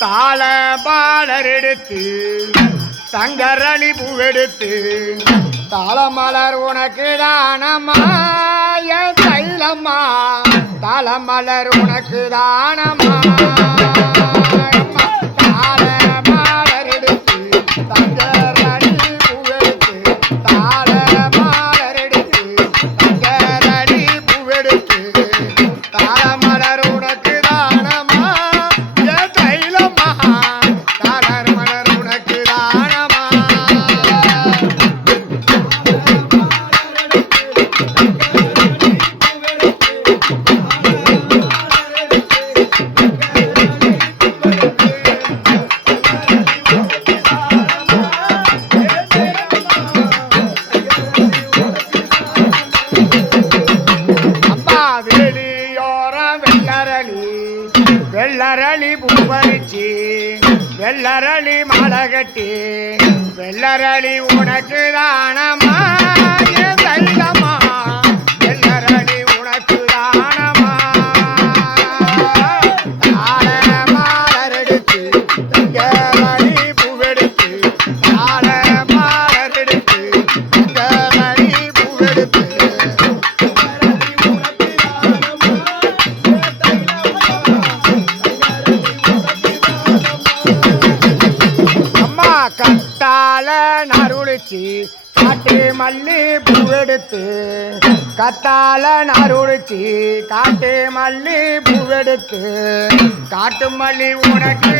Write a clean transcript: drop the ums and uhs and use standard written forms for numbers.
தாள பாலர் எடுத்து தங்கரளி பூவெடுத்து தாளமலர் உனக்கு தானம்மா என் தைலம்மா தாளமலர் உனக்கு தானம்மா தாள பாலர் எடுத்து தங்கரளி பூவெடுத்து தாள பாலர் எடுத்து தங்கரளி பூவெடுத்து தாளமலர் உனக்கு தானம்மா என் தைலம்மா தாளமலர் உனக்கு தானம்மா வெள்ளரளி பூவரிச்சி வெள்ளரளி மலகட்டி வெள்ளரளி உனக்கு தானம்மா என் தைலம்மா வெள்ளரளி உனக்கு தானம்மா தாள மாலர் எடுத்து தங்கரளி பூவெடுத்து தாள மாலர் எடுத்து தங்கரளி பூவெடுத்து கத்தால நருளிச்சி காட்டு மல்லி பூவெடுத்து கத்தால நருளிச்சி காட்டு மல்லி பூவெடுத்து காட்டு மல்லி உனக்கு